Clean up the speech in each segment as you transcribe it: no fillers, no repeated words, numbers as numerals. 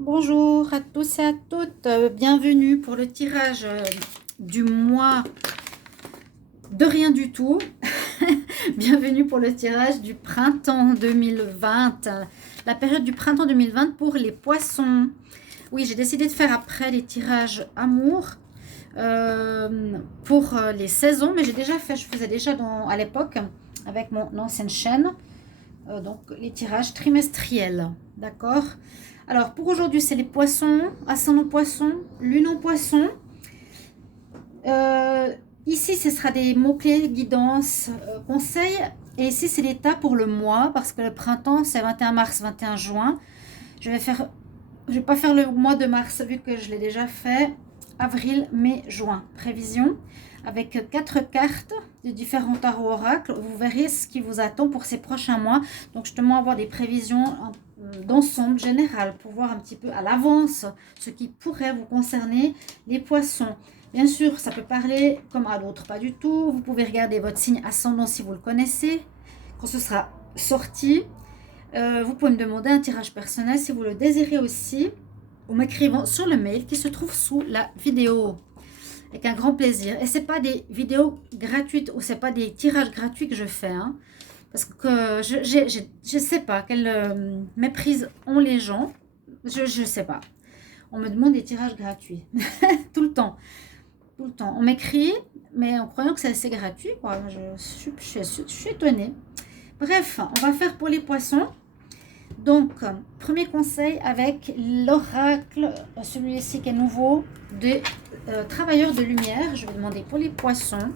Bonjour à tous et à toutes, bienvenue pour le tirage du mois de rien du tout. Bienvenue pour le tirage du printemps 2020, la période du printemps 2020 pour les poissons. Oui, j'ai décidé de faire après les tirages amour pour les saisons, mais j'ai déjà fait, je faisais déjà à l'époque avec mon ancienne chaîne, donc les tirages trimestriels, d'accord. Alors, pour aujourd'hui, c'est les poissons, ascendant poisson, lune en poisson. Euh, Ici, ce sera des mots-clés, guidance, conseils. Et ici, c'est l'état pour le mois, parce que le printemps, c'est 21 mars, 21 juin. Je vais pas faire le mois de mars, vu que je l'ai déjà fait. Avril, mai, juin. Prévision, avec 4 cartes de différents tarots oracles. Vous verrez ce qui vous attend pour ces prochains mois. Donc, je demande avoir des prévisions d'ensemble général pour voir un petit peu à l'avance ce qui pourrait vous concerner, les poissons. Bien sûr, ça peut parler comme à d'autres, pas du tout. Vous pouvez regarder votre signe ascendant si vous le connaissez. Quand ce sera sorti, vous pouvez me demander un tirage personnel si vous le désirez aussi, ou m'écrivant sur le mail qui se trouve sous la vidéo. Avec un grand plaisir. Et ce n'est pas des vidéos gratuites ou ce n'est pas des tirages gratuits que je fais. Hein, parce que je ne sais pas quelle méprise ont les gens. Je ne sais pas. On me demande des tirages gratuits. Tout le temps. Tout le temps. On m'écrit, mais en croyant que c'est gratuit. Quoi. Je suis étonnée. Bref, on va faire pour les poissons. Donc, premier conseil avec l'oracle, celui-ci qui est nouveau, des travailleurs de lumière. Je vais demander pour les poissons,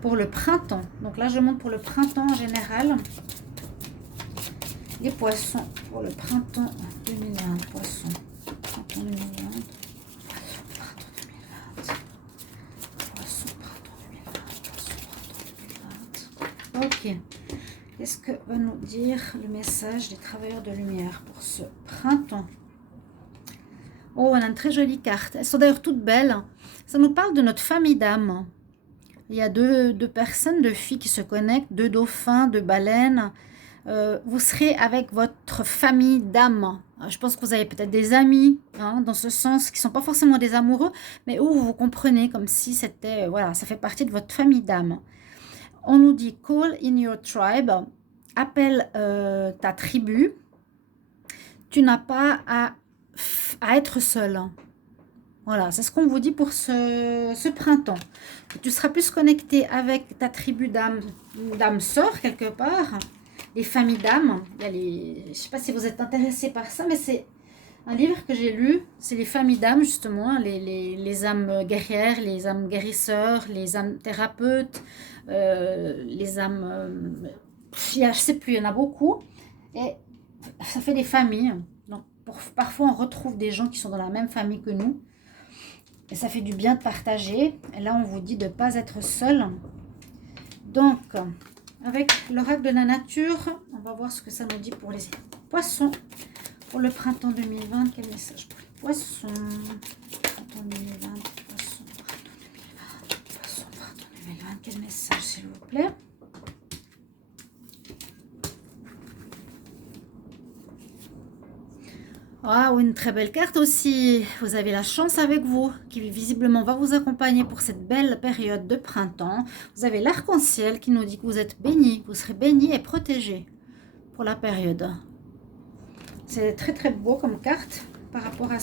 pour le printemps. Donc là, je demande pour le printemps en général. Les poissons pour le printemps 2020. Poissons, printemps 2020. Printemps 2020. Poissons, printemps 2020. Poissons, printemps 2020. Ok. Qu'est-ce que va nous dire le message des travailleurs de lumière pour ce printemps? Oh, on a une très jolie carte. Elles sont d'ailleurs toutes belles. Ça nous parle de notre famille d'âmes. Il y a deux personnes, deux filles qui se connectent, deux dauphins, deux baleines. Vous serez avec votre famille d'âmes. Je pense que vous avez peut-être des amis, hein, dans ce sens, qui ne sont pas forcément des amoureux, mais où vous vous comprenez comme si c'était, voilà, ça fait partie de votre famille d'âmes. On nous dit « Call in your tribe », appelle ta tribu. Tu n'as pas à être seul. Voilà, c'est ce qu'on vous dit pour ce printemps. Tu seras plus connecté avec ta tribu d'âmes sœurs, quelque part. Les familles d'âmes. Je ne sais pas si vous êtes intéressé par ça, mais c'est un livre que j'ai lu. C'est les familles d'âmes, justement. Les âmes guerrières, les âmes guérisseurs, les âmes thérapeutes, les âmes... je ne sais plus, il y en a beaucoup. Et ça fait des familles. Donc, parfois, on retrouve des gens qui sont dans la même famille que nous. Et ça fait du bien de partager. Et là, on vous dit de ne pas être seul. Donc, avec l'oracle de la nature, on va voir ce que ça nous dit pour les poissons. Pour le printemps 2020, quel message pour les poissons? Printemps 2020, poissons, printemps 2020, poissons, printemps 2020. Quel message, s'il vous plaît? Ah, une très belle carte aussi. Vous avez la chance avec vous, qui visiblement va vous accompagner pour cette belle période de printemps. Vous avez l'arc-en-ciel qui nous dit que vous êtes béni, vous serez béni et protégé pour la période. C'est très très beau comme carte par rapport à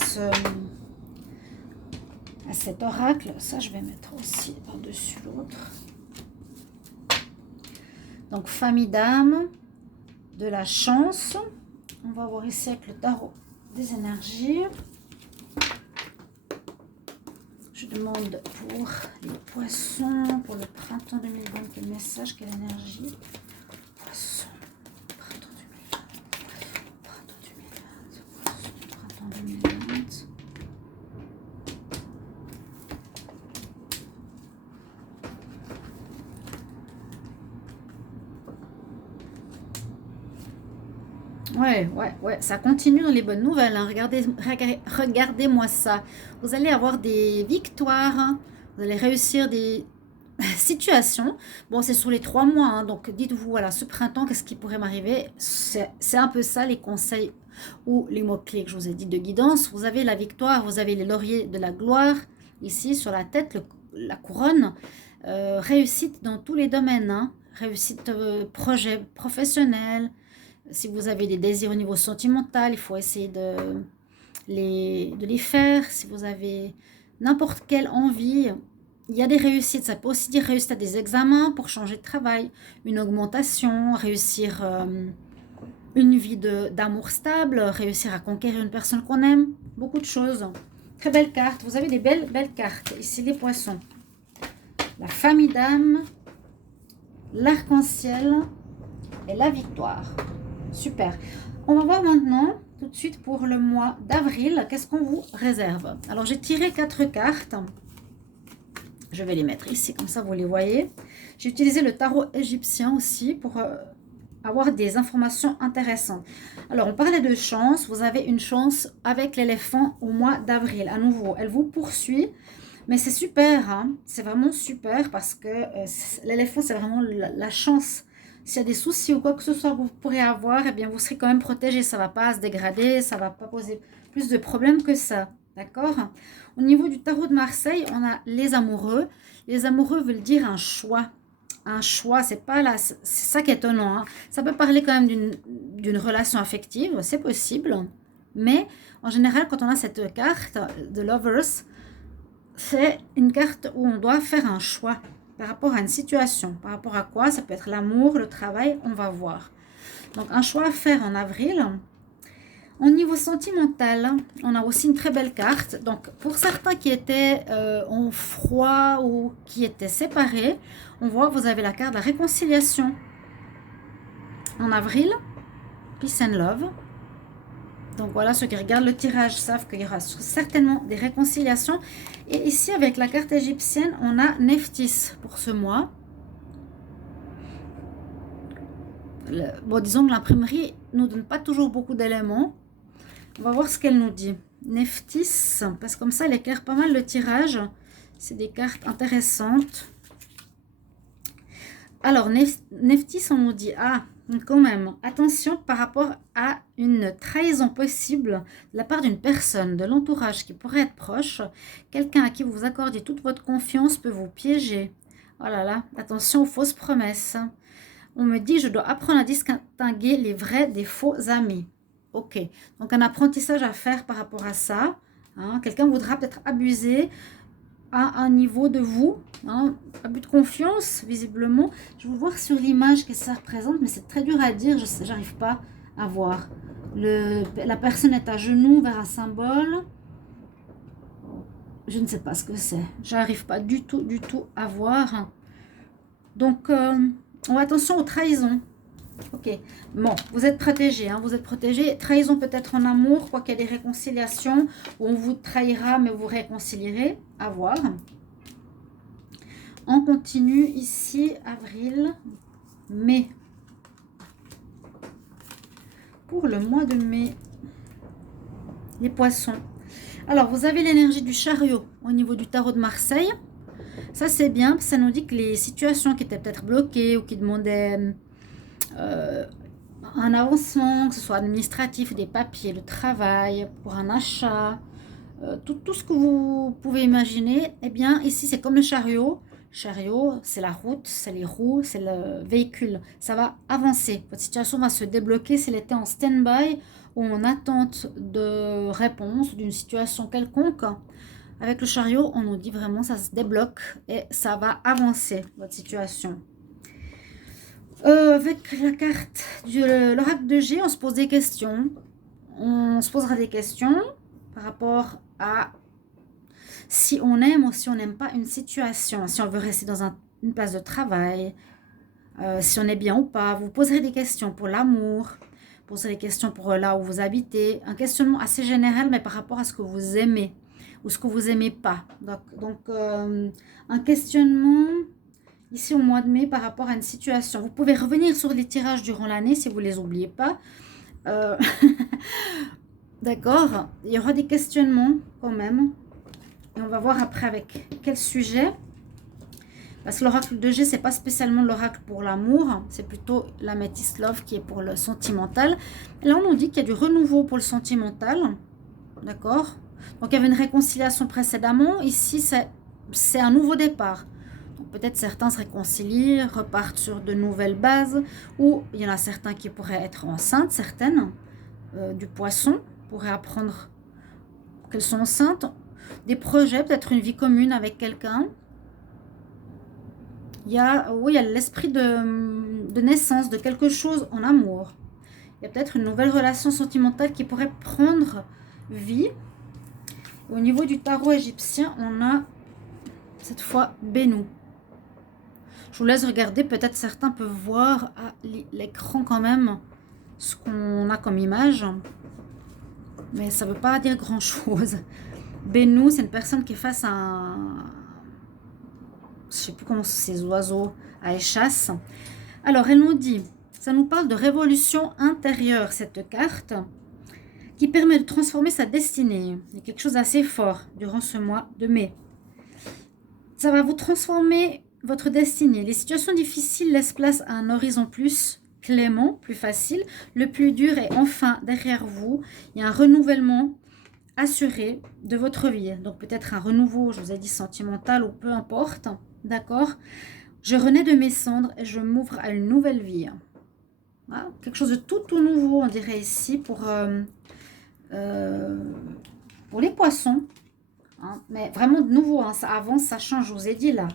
cet oracle. Ça, je vais mettre aussi par-dessus l'autre. Donc, famille d'âme, de la chance. On va voir ici avec le tarot des énergies. Je demande pour les poissons, pour le printemps 2020, quel message, quelle énergie? Poissons, printemps 2020, printemps 2020, poissons, printemps 2020. Ouais, ça continue dans les bonnes nouvelles. Hein. Regardez-moi ça. Vous allez avoir des victoires, hein. Vous allez réussir des situations. Bon, c'est sur les 3 mois, hein, donc dites-vous, voilà, ce printemps, qu'est-ce qui pourrait m'arriver? C'est un peu ça, les conseils ou les mots-clés que je vous ai dit de guidance. Vous avez la victoire, vous avez les lauriers de la gloire, ici sur la tête, la couronne. Réussite dans tous les domaines, hein. Réussite projet professionnel. Si vous avez des désirs au niveau sentimental, il faut essayer de les faire. Si vous avez n'importe quelle envie, il y a des réussites. Ça peut aussi dire réussite à des examens pour changer de travail, une augmentation, réussir une vie d'amour stable, réussir à conquérir une personne qu'on aime, beaucoup de choses. Très belle carte. Vous avez des belles cartes. Ici, les poissons. La famille d'âme, l'arc-en-ciel et la victoire. Super. On va voir maintenant, tout de suite, pour le mois d'avril, qu'est-ce qu'on vous réserve. Alors, j'ai tiré 4 cartes. Je vais les mettre ici, comme ça, vous les voyez. J'ai utilisé le tarot égyptien aussi pour avoir des informations intéressantes. Alors, on parlait de chance. Vous avez une chance avec l'éléphant au mois d'avril. À nouveau, elle vous poursuit. Mais c'est super, hein? C'est vraiment super parce que l'éléphant, c'est vraiment la chance. S'il y a des soucis ou quoi que ce soit que vous pourrez avoir, eh bien, vous serez quand même protégé. Ça ne va pas se dégrader, ça ne va pas poser plus de problèmes que ça. D'accord? Au niveau du tarot de Marseille, on a les amoureux. Les amoureux veulent dire un choix. Un choix, c'est pas là, c'est ça qui est étonnant, hein. Ça peut parler quand même d'une relation affective, c'est possible. Mais en général, quand on a cette carte de Lovers, c'est une carte où on doit faire un choix par rapport à une situation. Par rapport à quoi? Ça peut être l'amour, le travail, on va voir. Donc, un choix à faire en avril. Au niveau sentimental, on a aussi une très belle carte. Donc, pour certains qui étaient en froid ou qui étaient séparés, on voit que vous avez la carte de la réconciliation. En avril, Peace and Love. Donc voilà, ceux qui regardent le tirage savent qu'il y aura certainement des réconciliations. Et ici, avec la carte égyptienne, on a Nephthys pour ce mois. Bon, disons que l'imprimerie ne nous donne pas toujours beaucoup d'éléments. On va voir ce qu'elle nous dit. Nephthys, parce que comme ça, elle éclaire pas mal le tirage. C'est des cartes intéressantes. Alors, Nephthys, on nous dit, quand même, attention par rapport à une trahison possible de la part d'une personne, de l'entourage qui pourrait être proche. Quelqu'un à qui vous accordez toute votre confiance peut vous piéger. Oh là là, attention aux fausses promesses. On me dit, je dois apprendre à distinguer les vrais des faux amis. Ok, donc un apprentissage à faire par rapport à ça. Hein. Quelqu'un voudra peut-être abuser à un niveau de vous, hein, abus de confiance, visiblement. Je vais voir sur l'image que ça représente, mais c'est très dur à dire, je n'arrive pas à voir. La personne est à genoux vers un symbole. Je ne sais pas ce que c'est. J'arrive pas du tout à voir. Donc, attention aux trahisons. Ok, bon, vous êtes protégé, hein, vous êtes protégé. Trahison peut-être en amour, quoi qu'il y ait des réconciliations, où on vous trahira, mais vous réconcilierez, à voir. On continue ici, avril, mai. Pour le mois de mai, les poissons. Alors, vous avez l'énergie du chariot au niveau du tarot de Marseille. Ça, c'est bien, ça nous dit que les situations qui étaient peut-être bloquées ou qui demandaient un avancement, que ce soit administratif, des papiers, le travail, pour un achat, tout ce que vous pouvez imaginer, eh bien, ici, c'est comme le chariot. Le chariot, c'est la route, c'est les roues, c'est le véhicule. Ça va avancer. Votre situation va se débloquer si elle était en stand-by ou en attente de réponse d'une situation quelconque. Avec le chariot, on nous dit vraiment ça se débloque et ça va avancer, votre situation. Avec la carte de l'oracle de G, on se pose des questions. On se posera des questions par rapport à si on aime ou si on n'aime pas une situation. Si on veut rester dans une place de travail, si on est bien ou pas. Vous poserez des questions pour l'amour, vous poserez des questions pour là où vous habitez. Un questionnement assez général, mais par rapport à ce que vous aimez ou ce que vous n'aimez pas. Donc un questionnement ici au mois de mai par rapport à une situation. Vous pouvez revenir sur les tirages durant l'année si vous ne les oubliez pas. D'accord, il y aura des questionnements quand même. Et on va voir après avec quel sujet. Parce que l'oracle de G, c'est pas spécialement l'oracle pour l'amour, c'est plutôt l'améthyste love qui est pour le sentimental. Et là, on nous dit qu'il y a du renouveau pour le sentimental. D'accord? Donc, il y avait une réconciliation précédemment. Ici, c'est un nouveau départ. Peut-être certains se réconcilient, repartent sur de nouvelles bases, ou il y en a certains qui pourraient être enceintes, certaines, du poisson, pourraient apprendre qu'elles sont enceintes, des projets, peut-être une vie commune avec quelqu'un. Oui, il y a l'esprit de naissance, de quelque chose en amour. Il y a peut-être une nouvelle relation sentimentale qui pourrait prendre vie. Au niveau du tarot égyptien, on a cette fois Bénou. Je vous laisse regarder, peut-être certains peuvent voir à l'écran quand même ce qu'on a comme image. Mais ça ne veut pas dire grand-chose. Bénou, c'est une personne qui est face à un... Je ne sais plus comment ces oiseaux à échasse. Alors, elle nous dit, ça nous parle de révolution intérieure, cette carte, qui permet de transformer sa destinée. Il y a quelque chose d'assez fort durant ce mois de mai. Ça va vous transformer votre destinée. Les situations difficiles laissent place à un horizon plus clément, plus facile. Le plus dur est enfin derrière vous. Il y a un renouvellement assuré de votre vie. Donc peut-être un renouveau, je vous ai dit sentimental ou peu importe. D'accord? Je renais de mes cendres et je m'ouvre à une nouvelle vie. Voilà. Quelque chose de tout nouveau, on dirait ici, pour les poissons. Hein. Mais vraiment de nouveau, hein, ça avance, ça change, je vous ai dit là.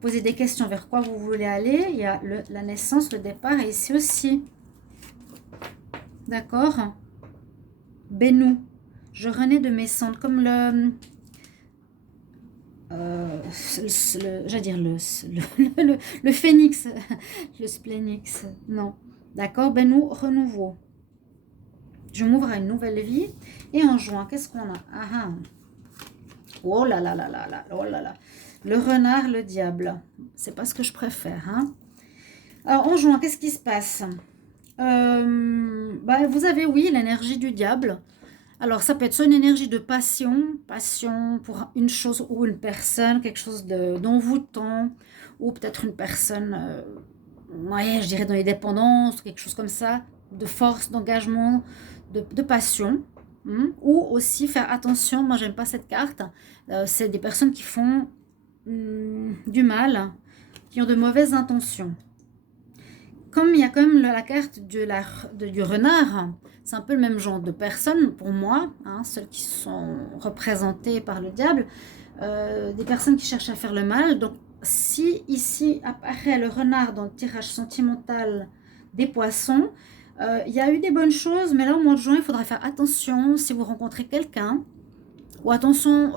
Posez des questions vers quoi vous voulez aller. Il y a la naissance, le départ et ici aussi. D'accord? Bénou. Je renais de mes cendres comme j'allais dire le phénix, le splénix, non. D'accord, Bénou, renouveau. Je m'ouvre à une nouvelle vie. Et en juin, qu'est-ce qu'on a? Ah, oh là là là là là, oh là là. Le renard, le diable. C'est pas ce que je préfère. Hein. Alors, en juin, qu'est-ce qui se passe? Vous avez, oui, l'énergie du diable. Alors, ça peut être soit une énergie de passion pour une chose ou une personne, quelque chose d'envoûtant, ou peut-être une personne, je dirais dans les dépendances, quelque chose comme ça, de force, d'engagement, de passion. Ou aussi faire attention, moi j'aime pas cette carte, c'est des personnes qui font du mal, qui ont de mauvaises intentions. Comme il y a quand même la carte du renard, c'est un peu le même genre de personnes pour moi, hein, celles qui sont représentées par le diable, des personnes qui cherchent à faire le mal. Donc si ici apparaît le renard dans le tirage sentimental des poissons, il y a eu des bonnes choses, mais là au mois de juin, il faudra faire attention si vous rencontrez quelqu'un, ou attention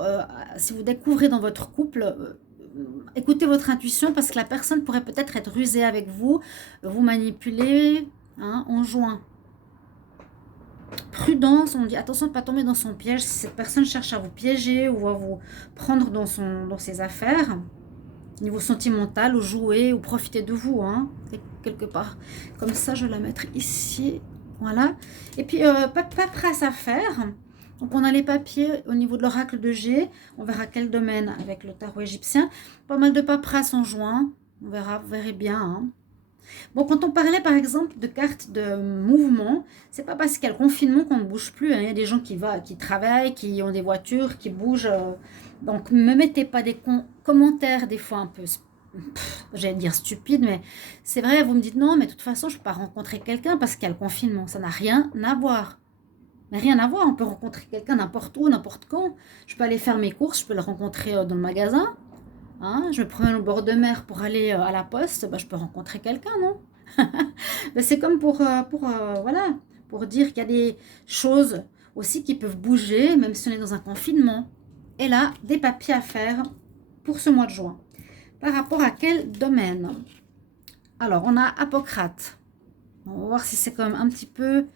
si vous découvrez dans votre couple, écoutez votre intuition parce que la personne pourrait peut-être être rusée avec vous, vous manipuler, hein, en juin. Prudence, on dit attention de ne pas tomber dans son piège si cette personne cherche à vous piéger ou à vous prendre dans ses affaires, niveau sentimental, ou jouer, ou profiter de vous, hein, quelque part. Comme ça, je vais la mettre ici, voilà. Et puis, paperasse à faire. Donc, on a les papiers au niveau de l'oracle de G. On verra quel domaine avec le tarot égyptien. Pas mal de paperasse en juin. On verra, vous verrez bien. Hein. Bon, quand on parlait par exemple de cartes de mouvement, c'est pas parce qu'il y a le confinement qu'on ne bouge plus. Hein. Il y a des gens qui travaillent, qui ont des voitures, qui bougent. Donc, ne me mettez pas des commentaires des fois un peu, j'allais dire stupides, mais c'est vrai, vous me dites non, mais de toute façon, je ne peux pas rencontrer quelqu'un parce qu'il y a le confinement. Ça n'a rien à voir. Mais rien à voir, on peut rencontrer quelqu'un n'importe où, n'importe quand. Je peux aller faire mes courses, je peux le rencontrer dans le magasin. Hein, je me promène au bord de mer pour aller à la poste, je peux rencontrer quelqu'un, non? C'est comme pour dire qu'il y a des choses aussi qui peuvent bouger, même si on est dans un confinement. Et là, des papiers à faire pour ce mois de juin. Par rapport à quel domaine? Alors, on a Apocrate. On va voir si c'est quand même un petit peu...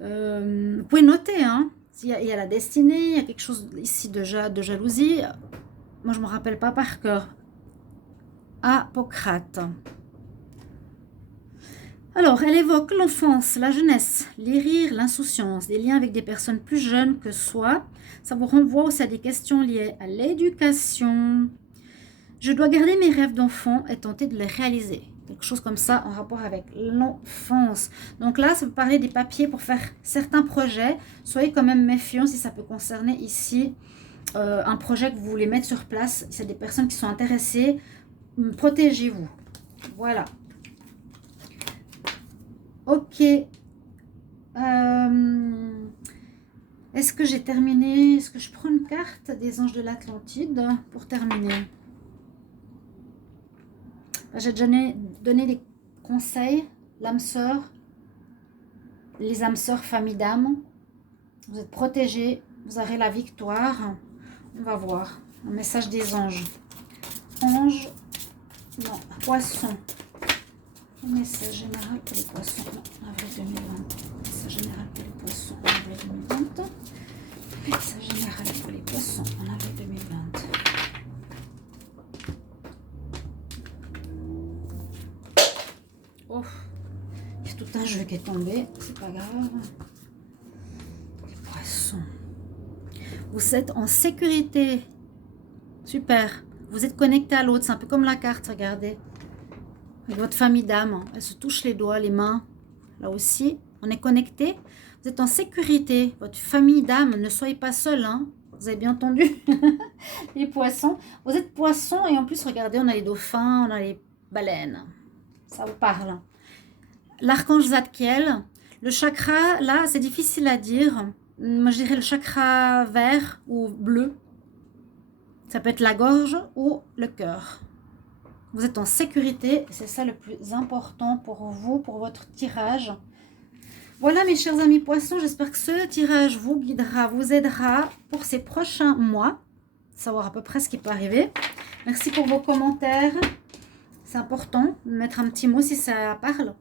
vous pouvez noter, hein. Il y a la destinée, il y a quelque chose ici de jalousie. Moi, je ne me rappelle pas par cœur. Apocrate. Alors, elle évoque l'enfance, la jeunesse, les rires, l'insouciance, des liens avec des personnes plus jeunes que soi. Ça vous renvoie aussi à des questions liées à l'éducation, Je dois garder mes rêves d'enfant et tenter de les réaliser. Quelque chose comme ça en rapport avec l'enfance. Donc là, ça peut parler des papiers pour faire certains projets. Soyez quand même méfiants si ça peut concerner ici un projet que vous voulez mettre sur place. Si y a des personnes qui sont intéressées, protégez-vous. Voilà. Ok. Est-ce que j'ai terminé? Est-ce que je prends une carte des anges de l'Atlantide pour terminer? J'ai donné des conseils, l'âme sœur, les âmes sœurs, famille d'âme. Vous êtes protégés, vous aurez la victoire. On va voir. Un message des anges. Ange, non, poisson. Un message général pour les poissons. Non, avril 2020. Message général pour les poissons en avril 2020. Message général pour les poissons en avril 2020. Oh, il y a tout un jeu qui est tombé, c'est pas grave. Les poissons. Vous êtes en sécurité. Super. Vous êtes connecté à l'autre. C'est un peu comme la carte, regardez. Avec votre famille d'âme. Elle se touche les doigts, les mains. Là aussi, on est connecté. Vous êtes en sécurité. Votre famille d'âme, ne soyez pas seul. Hein. Vous avez bien entendu. Les poissons. Vous êtes poissons et en plus, regardez, on a les dauphins, on a les baleines. Ça vous parle. L'archange Zadkiel. Le chakra, là, c'est difficile à dire. Moi, je dirais le chakra vert ou bleu. Ça peut être la gorge ou le cœur. Vous êtes en sécurité. C'est ça le plus important pour vous, pour votre tirage. Voilà, mes chers amis poissons. J'espère que ce tirage vous guidera, vous aidera pour ces prochains mois. Savoir à peu près ce qui peut arriver. Merci pour vos commentaires. C'est important de mettre un petit mot si ça parle.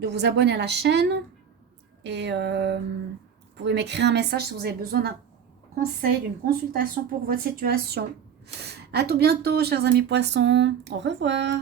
De vous abonner à la chaîne. Et vous pouvez m'écrire un message si vous avez besoin d'un conseil, d'une consultation pour votre situation. À tout bientôt, chers amis poissons. Au revoir.